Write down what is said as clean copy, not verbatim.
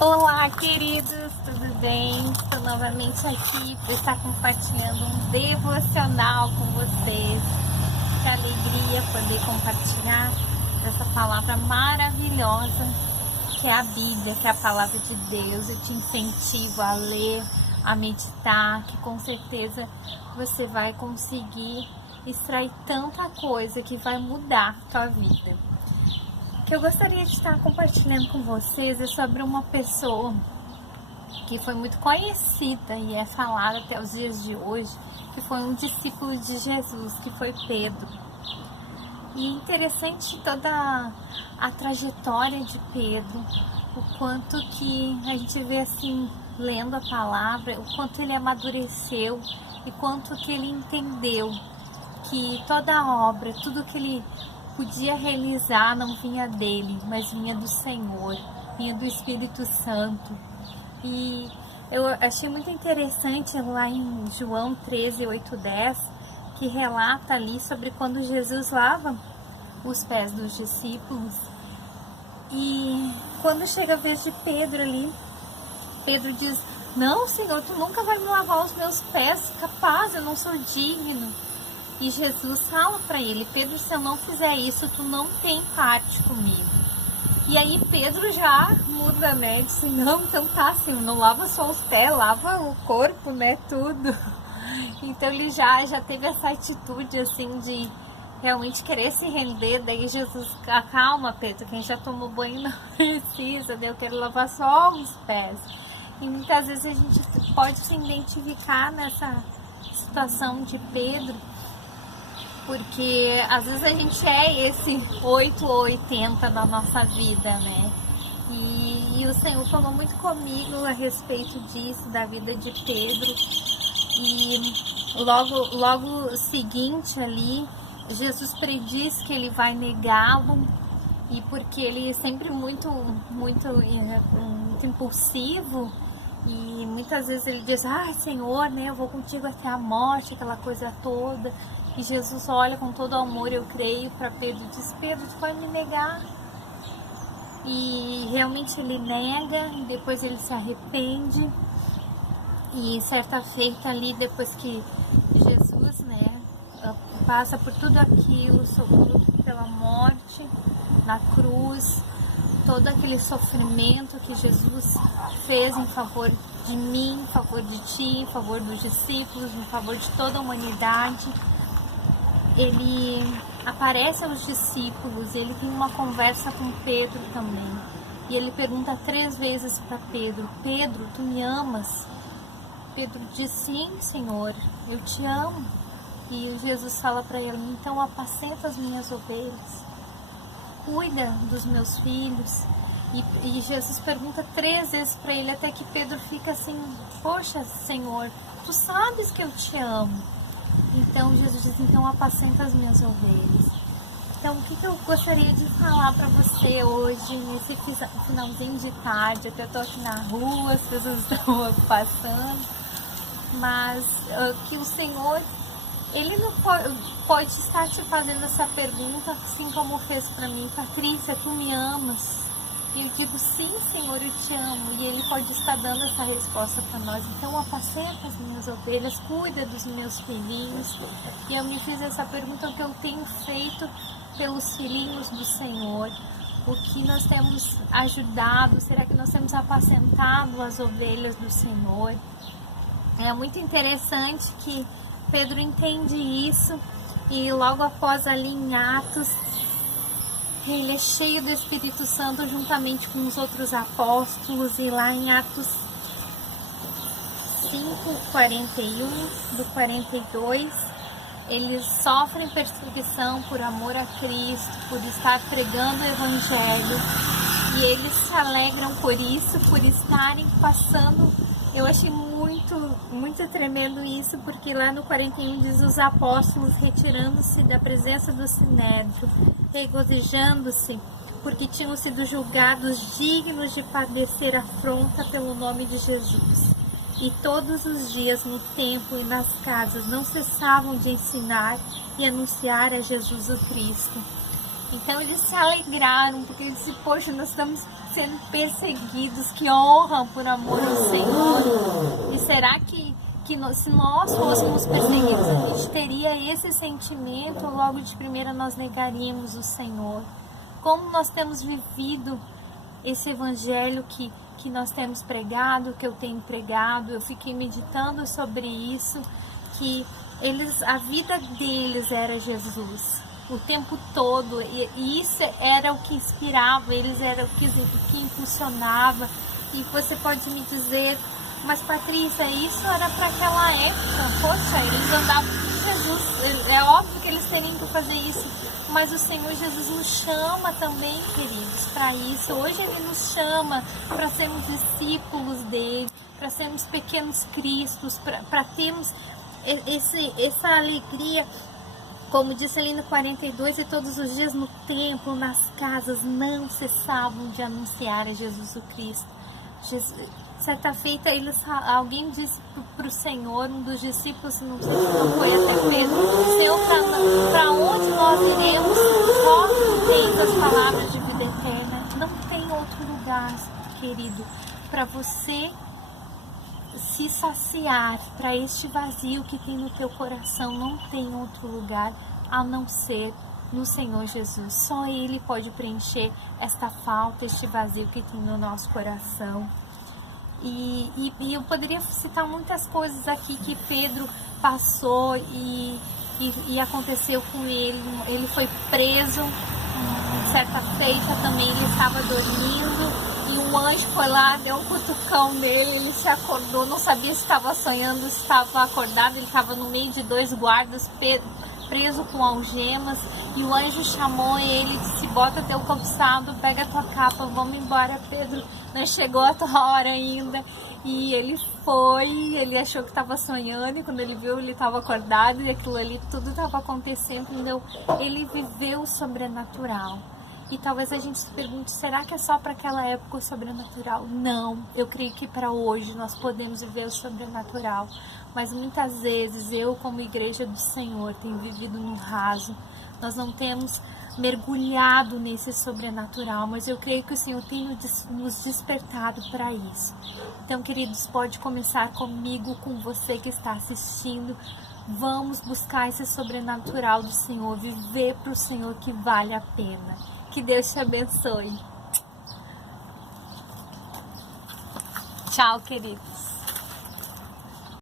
Olá, queridos, tudo bem? Estou novamente aqui para estar compartilhando um devocional com vocês. Que alegria poder compartilhar essa palavra maravilhosa que é a Bíblia, que é a palavra de Deus. Eu te incentivo a ler, a meditar, que com certeza você vai conseguir extrair tanta coisa que vai mudar a tua vida. O que eu gostaria de estar compartilhando com vocês é sobre uma pessoa que foi muito conhecida e é falada até os dias de hoje, que foi um discípulo de Jesus, que foi Pedro. E interessante toda a trajetória de Pedro, o quanto que a gente vê assim, lendo a palavra, o quanto ele amadureceu e quanto que ele entendeu que toda a obra, tudo que ele podia realizar não vinha dele, mas vinha do Senhor, vinha do Espírito Santo. E eu achei muito interessante lá em João 13, 8, 10, que relata ali sobre quando Jesus lava os pés dos discípulos. E quando chega a vez de Pedro ali, Pedro diz: "Não, Senhor, tu nunca vai me lavar os meus pés, capaz, eu não sou digno." E Jesus fala para ele: "Pedro, se eu não fizer isso, tu não tem parte comigo." E aí Pedro já muda, né? Disse: "Não, então tá, Senhor, não lava só os pés, lava o corpo, né? Tudo." Então ele já teve essa atitude assim de realmente querer se render. Daí Jesus: "Calma, Pedro, quem já tomou banho não precisa, né? Eu quero lavar só os pés." E muitas vezes a gente pode se identificar nessa situação de Pedro, porque às vezes a gente é esse 8 ou 80 na nossa vida, né? E o Senhor falou muito comigo a respeito disso, da vida de Pedro. E logo seguinte ali, Jesus prediz que ele vai negá-lo, e porque ele é sempre muito impulsivo, e muitas vezes ele diz: "Ai, Senhor, né, eu vou contigo até a morte", aquela coisa toda. E Jesus olha com todo amor, eu creio, para Pedro e diz: "Pedro, tu vai me negar?" E realmente ele nega, e depois ele se arrepende. E certa feita ali, depois que Jesus, né, passa por tudo aquilo, pela morte na cruz, todo aquele sofrimento que Jesus fez em favor de mim, em favor de ti, em favor dos discípulos, em favor de toda a humanidade, ele aparece aos discípulos, ele tem uma conversa com Pedro também. E ele pergunta 3 vezes para Pedro: "Pedro, tu me amas?" Pedro diz: "Sim, Senhor, eu te amo." E Jesus fala para ele: "Então apacenta as minhas ovelhas, cuida dos meus filhos." E Jesus pergunta 3 vezes para ele, até que Pedro fica assim: "Poxa, Senhor, tu sabes que eu te amo." Então Jesus diz: "Então apacenta as minhas ovelhas." Então o que eu gostaria de falar para você hoje, nesse finalzinho de tarde? Até estou aqui na rua, as pessoas estão passando, mas que o Senhor, Ele não pode estar te fazendo essa pergunta, assim como fez para mim: "Patrícia, tu me amas?" E eu digo: "Sim, Senhor, eu te amo." E Ele pode estar dando essa resposta para nós: "Então apacenta as minhas ovelhas, cuida dos meus filhinhos." E eu me fiz essa pergunta: o que eu tenho feito pelos filhinhos do Senhor? O que nós temos ajudado? Será que nós temos apacentado as ovelhas do Senhor? É muito interessante que Pedro entende isso, e logo após ali em Atos, ele é cheio do Espírito Santo juntamente com os outros apóstolos. E lá em Atos 5, 41, do 42, eles sofrem perseguição por amor a Cristo, por estar pregando o Evangelho, e eles se alegram por isso, por estarem passando. Eu achei muito tremendo isso, porque lá no 41 diz: "Os apóstolos, retirando-se da presença do sinédrio, regozijando-se, porque tinham sido julgados dignos de padecer afronta pelo nome de Jesus. E todos os dias no templo e nas casas não cessavam de ensinar e anunciar a Jesus o Cristo." Então eles se alegraram, porque eles disseram, poxa, nós estamos sendo perseguidos, que honra por amor do Senhor. E será que se nós fôssemos perseguidos, a gente teria esse sentimento, logo de primeira nós negaríamos o Senhor? Como nós temos vivido esse evangelho que nós temos pregado, que eu tenho pregado? Eu fiquei meditando sobre isso, que a vida deles era Jesus o tempo todo, e isso era o que inspirava eles, era o que impulsionava. E você pode me dizer, mas Patrícia, isso era para aquela época, poxa, eles andavam com Jesus, é óbvio que eles teriam que fazer isso, mas o Senhor Jesus nos chama também, queridos, para isso. Hoje Ele nos chama para sermos discípulos dEle, para sermos pequenos cristos, para termos essa alegria, como disse ali no 42, e todos os dias no templo, nas casas, não cessavam de anunciar a Jesus o Cristo. Certa feita, alguém disse para o Senhor, um dos discípulos, não sei se não foi até Pedro, Senhor, para onde nós iremos? Nós que temos as palavras de vida eterna. Não tem outro lugar, querido, para você se saciar, para este vazio que tem no teu coração. Não tem outro lugar a não ser no Senhor Jesus. Só Ele pode preencher esta falta, este vazio que tem no nosso coração. E eu poderia citar muitas coisas aqui que Pedro passou e aconteceu com ele. Ele foi preso, certa feita também ele estava dormindo, e um anjo foi lá, deu um cutucão nele, ele se acordou, não sabia se estava sonhando, se estava acordado. Ele estava no meio de dois guardas, preso com algemas, e o anjo chamou ele e disse, bota teu calçado, pega tua capa, vamos embora, Pedro, não chegou a tua hora ainda. E ele foi, ele achou que estava sonhando, e quando ele viu, ele estava acordado, e aquilo ali tudo estava acontecendo. Então ele viveu o sobrenatural. E talvez a gente se pergunte, será que é só para aquela época o sobrenatural? Não, eu creio que para hoje nós podemos viver o sobrenatural. Mas muitas vezes eu, como igreja do Senhor, tenho vivido no raso. Nós não temos mergulhado nesse sobrenatural, mas eu creio que o Senhor tem nos despertado para isso. Então, queridos, pode começar comigo, com você que está assistindo. Vamos buscar esse sobrenatural do Senhor, viver para o Senhor, que vale a pena. Que Deus te abençoe. Tchau, queridos.